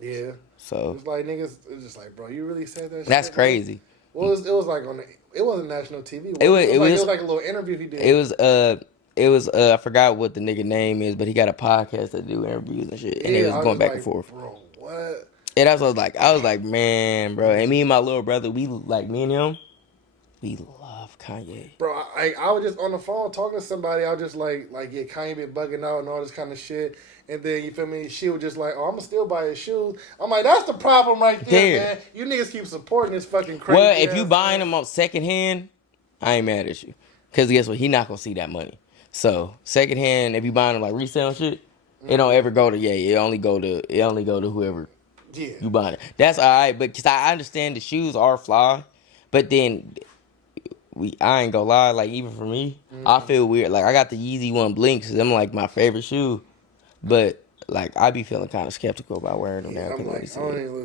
Yeah. So it's like niggas. It's just like, bro, you really said that? That's shit, crazy. Well, it was like it wasn't national TV. It was like a little interview he did. It was I forgot what the nigga name is, but he got a podcast that do interviews and shit, and it was going back and forth. Bro, what? And that's what I was like, man, bro. And me and my little brother, me and him, we love Kanye. Bro, I was just on the phone talking to somebody. I was just like, yeah, Kanye been bugging out and all this kind of shit. And then, you feel me, she was just like, oh, I'm going to still buy his shoes. I'm like, that's the problem right there, man. You niggas keep supporting this fucking crazy. Well, if you buying them up secondhand, I ain't mad at you. Because guess what? He not going to see that money. So, secondhand, if you buying them like resale shit, it don't ever go to, it only go to whoever you buying it. That's all right, but because I understand the shoes are fly, but then I ain't gonna lie, like, even for me, I feel weird. Like, I got the Yeezy 1 Blinks, them like my favorite shoe, but like I be feeling kind of skeptical about wearing them now.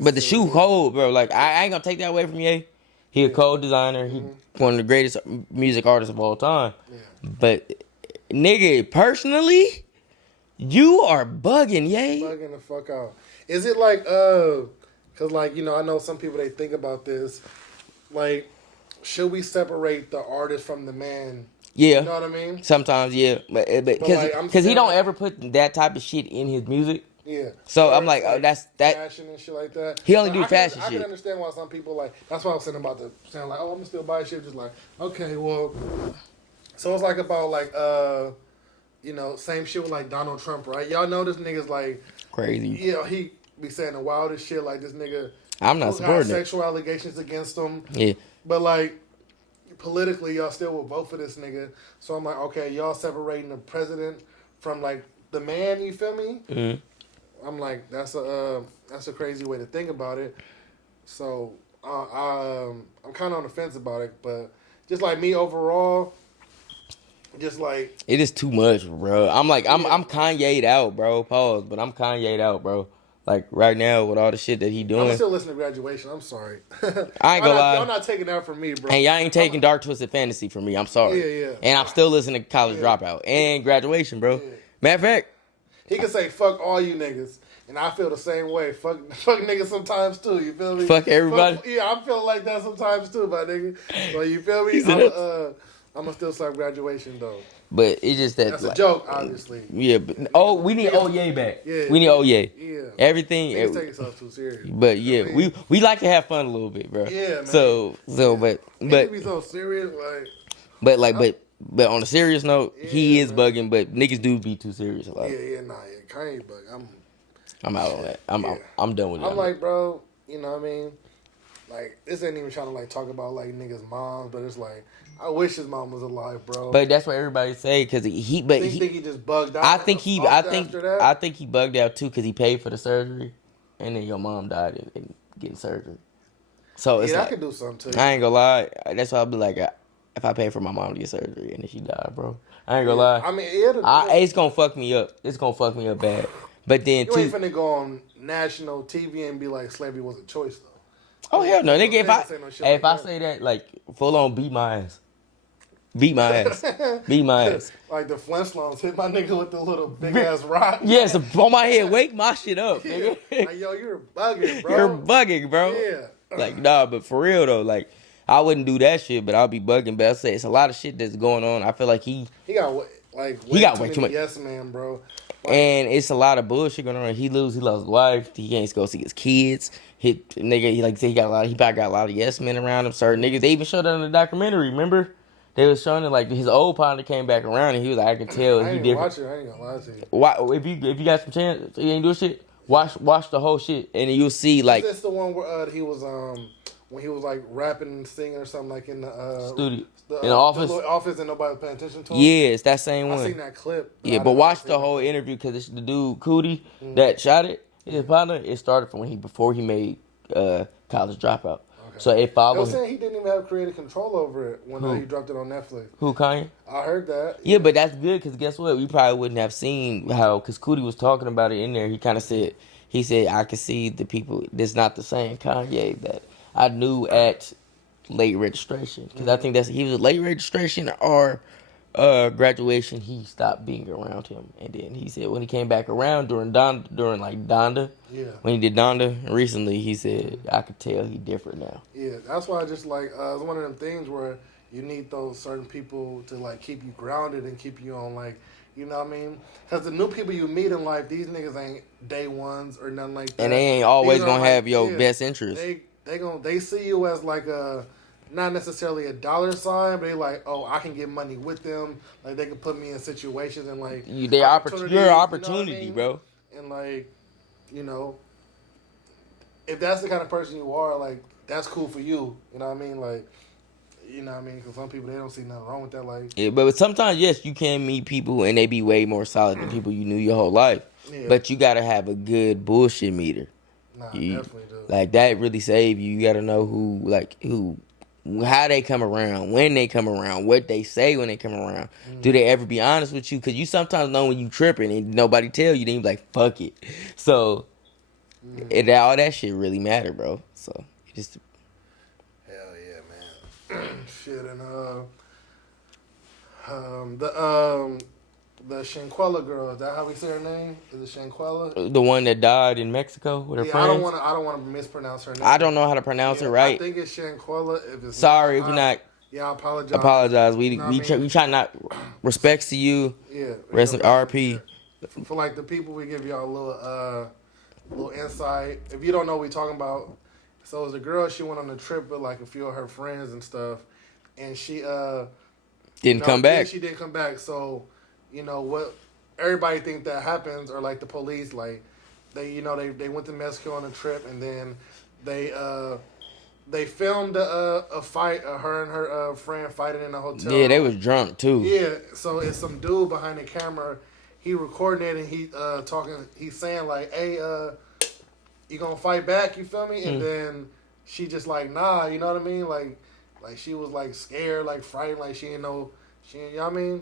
But the shoe cold, bro. Like, I ain't gonna take that away from Ye. He a cold designer. He one of the greatest music artists of all time. Yeah. But nigga, personally, you are bugging, Ye. Bugging the fuck out. Is it like, cause like, you know, I know some people, they think about this. like, should we separate the artist from the man? Yeah. You know what I mean? Sometimes, yeah, but like, I'm because he saying, don't like, ever put that type of shit in his music. Yeah. So Or I'm like, it's oh, that's that. fashion and shit like that. He only But do fashion I shit. can understand why some people like. That's why I was saying about the saying like, oh, I'm gonna still buy shit. Just like, okay, well, so it's like about like you know, same shit with like Donald Trump, right? Y'all know this nigga's like Crazy. Yeah, he be saying the wildest shit. Like this nigga, I'm not got supporting it. sexual allegations against him. Yeah. But like politically, y'all still will vote for this nigga. So I'm like, okay, y'all separating the president from like the man. You feel me? Mm-hmm. I'm like, that's a crazy way to think about it. So I'm kind of on the fence about it, but just like me overall, just like it is too much, bro. I'm like, I'm Kanye'd out, bro. Pause, but I'm Kanye'd out, bro. Like right now with all the shit that he doing. I'm still listening to Graduation. I'm sorry. I ain't gonna lie. Y'all not taking that from me, bro. And y'all ain't taking Dark Twisted Fantasy from me. I'm sorry. Yeah, yeah. And I'm still listening to College Dropout and Graduation, bro. Yeah. Matter of fact, he can say fuck all you niggas, and I feel the same way. Fuck niggas sometimes too. You feel me? Fuck everybody. Yeah, I'm feeling like that sometimes too, my nigga. So you feel me? I'm gonna still slap Graduation though. But it's just that that's a joke, obviously. Yeah, but we need Oye back. Yeah, we need Oye. Yeah, everything. Niggas take yourself too serious. But yeah, we like to have fun a little bit, bro. Yeah, man. So but be so serious, like. But on a serious note, he is man. bugging. But niggas do be too serious a lot. Yeah, Kanye bug. I'm out on that. I'm done with it. I'm like, bro, you know what I mean? Like, this ain't even trying to like talk about like niggas' moms, but it's like, I wish his mom was alive, bro. But that's what everybody say because he think he just bugged out. I think he bugged out too because he paid for the surgery, and then your mom died in getting surgery. So it's like, I could do something too. I ain't gonna lie. That's why I'll be like, if I pay for my mom to get surgery and then she died, bro, I ain't gonna lie. I mean, it's gonna fuck me up. It's gonna fuck me up bad. But then you ain't finna go on national TV and be like slavery was a choice though. Oh hell no, nigga! If I say that, like full on beat my ass. Beat my ass. Beat my ass. Like the Flintstones hit my nigga with the little big ass rock. Yes, on my head. Wake my shit up, nigga. Like, yo, you're bugging, bro. You're bugging, bro. Yeah. Like, nah, but for real though, like, I wouldn't do that shit, but I'll be bugging. But I say it's a lot of shit that's going on. I feel like he got way too much. Yes, man, bro. Like, and it's a lot of bullshit going on. He lost his wife. He can't go see his kids. He probably got a lot of yes men around him. Certain niggas. They even showed that in the documentary. Remember? They was showing it like his old partner came back around and he was like, I can tell he different. Watch it. I ain't gonna lie to you. Why, if you got some chance, you ain't do shit. Watch the whole shit and you'll see like. Is this the one where he was when he was like rapping and singing or something like in the studio in the office? The office and nobody was paying attention to him. Yeah, it's that same one. I seen that clip. Yeah, but watch the whole interview because it's the dude Cootie that shot it. His partner. It started from before he made College Dropout. So it followed. I was saying he didn't even have creative control over it when he dropped it on Netflix. Who, Kanye? I heard that. Yeah, but that's good because guess what? We probably wouldn't have seen how, because Cootie was talking about it in there. He kind of said, I could see the people, that's not the same Kanye that I knew at late registration. Because I think he was late registration or graduation, he stopped being around him. And then he said when he came back around during Donda, when he did Donda recently, he said, I could tell he different now. Yeah, that's why I just like, it's one of them things where you need those certain people to like keep you grounded and keep you on like, you know what I mean? Because the new people you meet in life, these niggas ain't day ones or nothing like that. And they ain't always gonna have your best interest. They see you as like a, not necessarily a dollar sign, but they like, oh, I can get money with them. Like they can put me in situations and like your opportunity, you know bro. And like, you know, if that's the kind of person you are, like that's cool for you. You know what I mean? Like, you know what I mean? Because some people they don't see nothing wrong with that. Like, yeah, but sometimes yes, you can meet people and they be way more solid than people you knew your whole life. Yeah. But you gotta have a good bullshit meter. Nah, definitely do. Like that really save you. You gotta know who. How they come around, when they come around, what they say when they come around. Do they ever be honest with you? Because you sometimes know when you tripping and nobody tell you, then you be like, fuck it. So, all that shit really matter, bro. So, just... Hell yeah, man. Shit, and the Shanquella girl. Is that how we say her name? Is it Shanquella? The one that died in Mexico with her friends. I don't want to mispronounce her name. I don't know how to pronounce it right. I think it's Shanquella. If it's sorry if you're not. Yeah, I apologize. Apologize. We try not respects to you. Yeah. Rest in RP. For like the people, we give y'all a little insight. If you don't know what we talking about, so it was a girl. She went on a trip with like a few of her friends and stuff, and she didn't come back. She didn't come back. So, what everybody think that happens, or like the police, like they went to Mexico on a trip, and then they filmed a fight, her and her friend fighting in a hotel. Yeah, they was drunk too. Yeah, so it's some dude behind the camera. He recording it and he talking. He's saying like, "Hey, you gonna fight back?" You feel me? And then she just like, "Nah," you know what I mean? Like she was like scared, like frightened, like you know what I mean?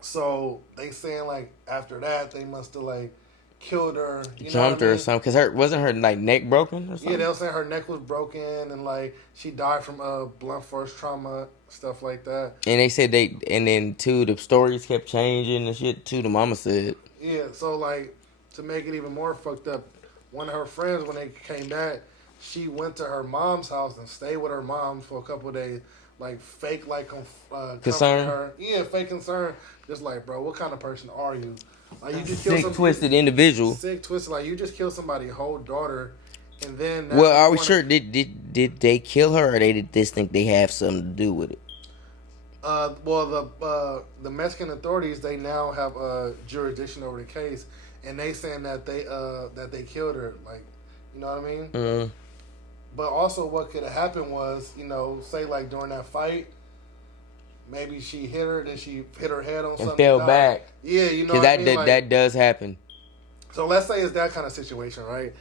So they saying like after that they must have like killed her, jumped her or something, because wasn't her like neck broken or something? Yeah, they were saying her neck was broken and like she died from blunt force trauma, stuff like that. And they said and then too the stories kept changing and shit too. The mama said. Yeah, so like to make it even more fucked up, one of her friends when they came back, she went to her mom's house and stayed with her mom for a couple of days, like fake like concern. Her. Yeah, fake concern. Just like, bro, what kind of person are you? Like you just sick, twisted individual. Sick, twisted. Like you just killed somebody's whole daughter, and then. Well, are we sure? Did they kill her, or they did this think they have something to do with it? Well, the Mexican authorities, they now have jurisdiction over the case, and they saying that they killed her. Like, you know what I mean? Mm-hmm. But also, what could have happened was, say like during that fight. Maybe she hit her, then she hit her head on something. And fell back. Yeah, you know what I mean? Like, that does happen. So let's say it's that kind of situation, right?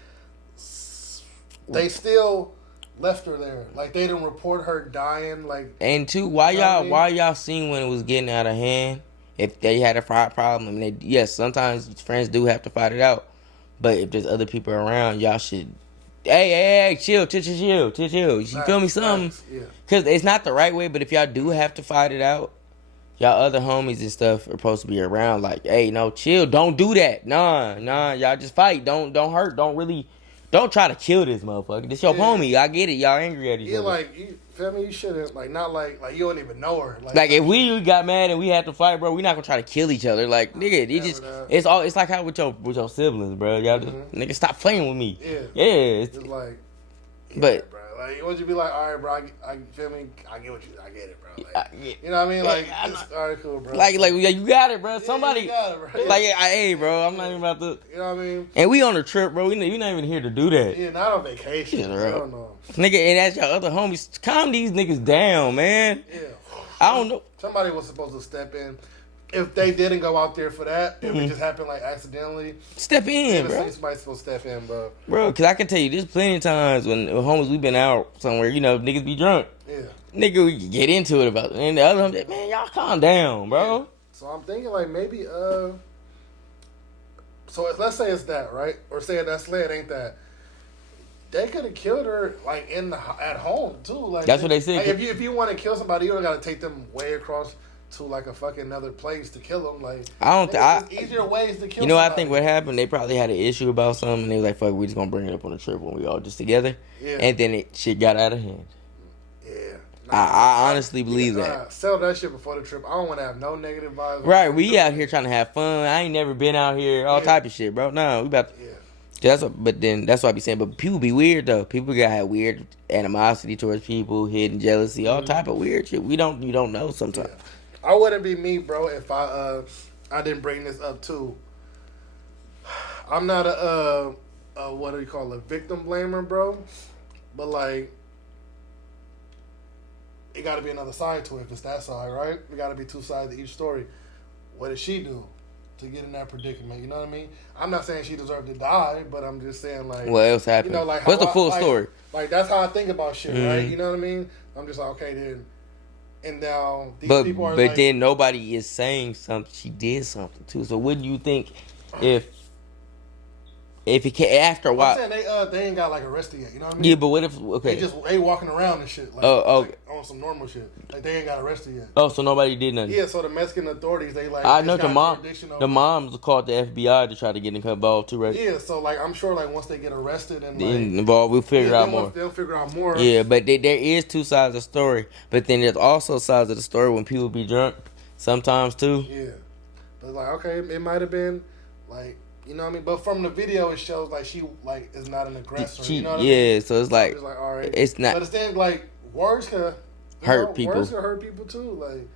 They still left her there. Like, they didn't report her dying. Like, and two, why y'all seen when it was getting out of hand? If they had a fight problem, yes, sometimes friends do have to fight it out. But if there's other people around, y'all should... Hey, chill. You feel me? Something. Yeah. Because it's not the right way, but if y'all do have to fight it out, y'all other homies and stuff are supposed to be around. Like, hey, no, chill. Don't do that. Nah. Y'all just fight. Don't hurt. Don't try to kill this motherfucker. This your homie. I get it. Y'all angry at each other. Yeah, like, you feel me? You shouldn't, like, not like you don't even know her. Like if we got mad and we had to fight, bro, we not gonna try to kill each other. Like, nigga, it's like how with your siblings, bro. Y'all just, nigga, stop playing with me. Yeah. It's like, but, bro. Like, would you be like, all right, bro, I feel me? I get it, bro. Like, you know what I mean? Like, all right, cool, bro. Like, yeah, you got it, bro. Somebody, you got it, bro. Like, hey, bro, I'm not even about to. You know what I mean? And we on a trip, bro. You're not even here to do that. Yeah, not on vacation. Yeah, bro. I don't know. Nigga, and that's your other homies. Calm these niggas down, man. Yeah. I don't know. Somebody was supposed to step in. If they didn't go out there for that, if it just happened like accidentally, step in, bro. Somebody's supposed to step in, bro. Bro, because I can tell you, there's plenty of times when homies we been out somewhere, niggas be drunk. Yeah. Nigga, we get into it about it. And the other homies, man, y'all calm down, bro. Yeah. So I'm thinking like maybe, so let's say it's that, right? Or say that's it ain't that. They could have killed her like at home too. Like that's what they said. Like, if you want to kill somebody, you don't got to take them way across to like a fucking another place to kill them. Like there's easier ways to kill. You know, somebody. I think what happened, they probably had an issue about something, and they was like, "Fuck, we just gonna bring it up on the trip when we all just together." Yeah. And then shit got out of hand. Yeah. I honestly believe that. Sell that shit before the trip. I don't want to have no negative vibes. Right, we out here trying to have fun. I ain't never been out here, all type of shit, bro. No, we about to. Yeah. That's what I be saying. But people be weird though. People got have weird animosity towards people, hidden jealousy, all type of weird shit. You don't know sometimes. Yeah. I wouldn't be me, bro, if I didn't bring this up too. I'm not a what do you call it, a victim blamer, bro. But like, it got to be another side to it. If it's that side, right? It got to be two sides to each story. What did she do to get in that predicament? You know what I mean? I'm not saying she deserved to die, but I'm just saying like, what else happened? Like what's the full story? Like that's how I think about shit, right? You know what I mean? I'm just like, okay, then. And now these people are but then nobody is saying something. She did something too. So wouldn't you think if it came after a while? I'm saying they ain't got like arrested yet. You know what I mean? Yeah, but what if they walking around and shit. Like, like on some normal shit. Like they ain't got arrested yet. Oh, so nobody did nothing. Yeah, so the Mexican authorities, they like. I know the moms called the FBI to try to get involved too, right? Yeah, so like I'm sure like once they get arrested and like, involved, we'll figure out more. They'll figure out more. Yeah, but there is two sides of the story. But then there's also sides of the story when people be drunk sometimes too. Yeah, but like okay, it might have been like. You know what I mean? But from the video, it shows like she like is not an aggressor. You know what I mean? So it's like all right. It's not. But it's then like words can hurt people. Words can hurt people too. Like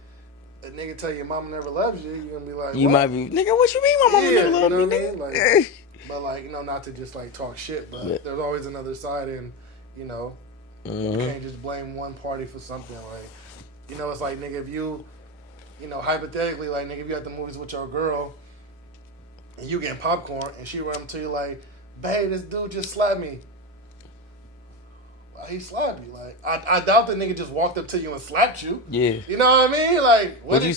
a nigga tell your mama never loves you, you're gonna be like, you might be nigga. What you mean, my mama never loved me? You know what I mean? Like, but like not to just like talk shit. But there's always another side, and you can't just blame one party for something. Like it's like nigga, if you hypothetically like nigga, if you at the movies with your girl. And you getting popcorn, and she run up to you like, "Babe, this dude just slapped me." Well, he slapped you. Like, I doubt the nigga just walked up to you and slapped you. Yeah. You know what I mean? Like, what you?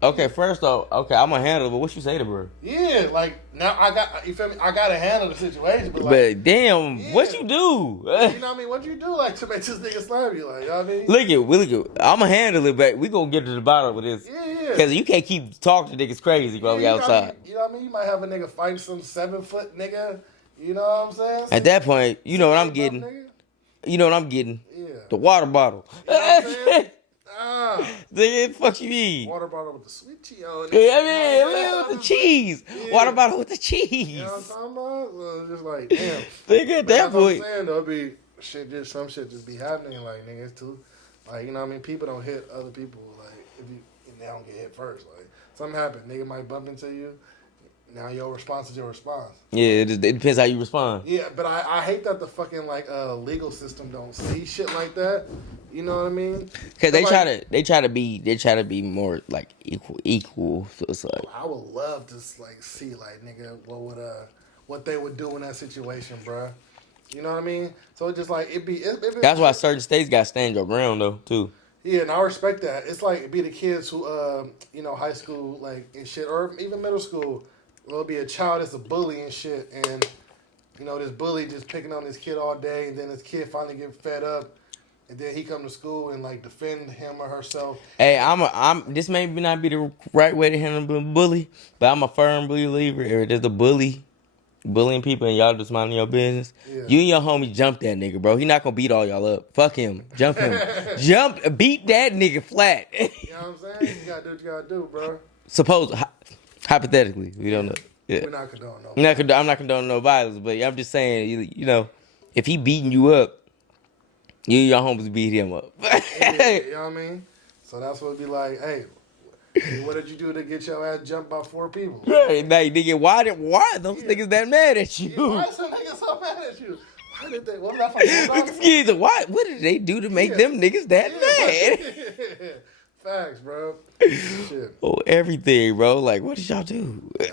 Okay, first off, I'm gonna handle it. But what you say to her? Yeah, like now you feel me? I gotta handle the situation. But damn, what you do? You know what I mean? What you do like to make this nigga slap you? Like, you know what I mean? Look at. I'm gonna handle it, but we gonna get to the bottom of this. Yeah. Because you can't keep talking to niggas crazy while we outside. You know what I mean? You might have a nigga fighting some 7-foot nigga. You know what I'm saying? At that point, you know what I'm getting. You know what I'm getting? Yeah. The water bottle. You know what I'm saying? The fuck you mean? Water bottle with the sweet cheese. Yeah, I mean, with the cheese. Yeah. Water bottle with the cheese. You know what I'm talking about? So it's just like, damn. Nigga, at that point. I'm saying, there'll be some shit just be happening. Like, niggas too. Like, you know what I mean? People don't hit other people. Like, if they don't get hit first. Like, something happened. Nigga might bump into you. Now your response is your response. Yeah, it depends how you respond. Yeah, but I hate that the fucking legal system don't see shit like that. You know what I mean? Because they try to be more like equal. So it's like I would love to like see like nigga what they would do in that situation, bruh. You know what I mean? So it's just like that's why certain states got stand your ground though too. Yeah, and I respect that. It's like it be the kids who high school like and shit, or even middle school. There'll be a child that's a bully and shit, and this bully just picking on this kid all day, and then this kid finally get fed up, and then he come to school and like defend him or herself. Hey, this may not be the right way to handle a bully, but I'm a firm believer. If there's a bullying people and y'all just minding your business, you and your homie jump that nigga, bro. He not gonna beat all y'all up. Fuck him. Jump him. Beat that nigga flat. You know what I'm saying? You gotta do what you gotta do, bro. Hypothetically, we don't know. Yeah. We're not condoning no. I'm not condoning no violence, but I'm just saying, if he beating you up, you and your homies beat him up. Yeah, you know what I mean? So that's what it'd be like, hey, what did you do to get your ass jumped by 4 people? Right, now, nigga, why are those niggas that mad at you? Yeah, why are some niggas so mad at you? Why did they? What did what did they do to make them niggas that mad? Facts, bro. Shit. Oh, everything, bro. Like, what did y'all do? Yeah.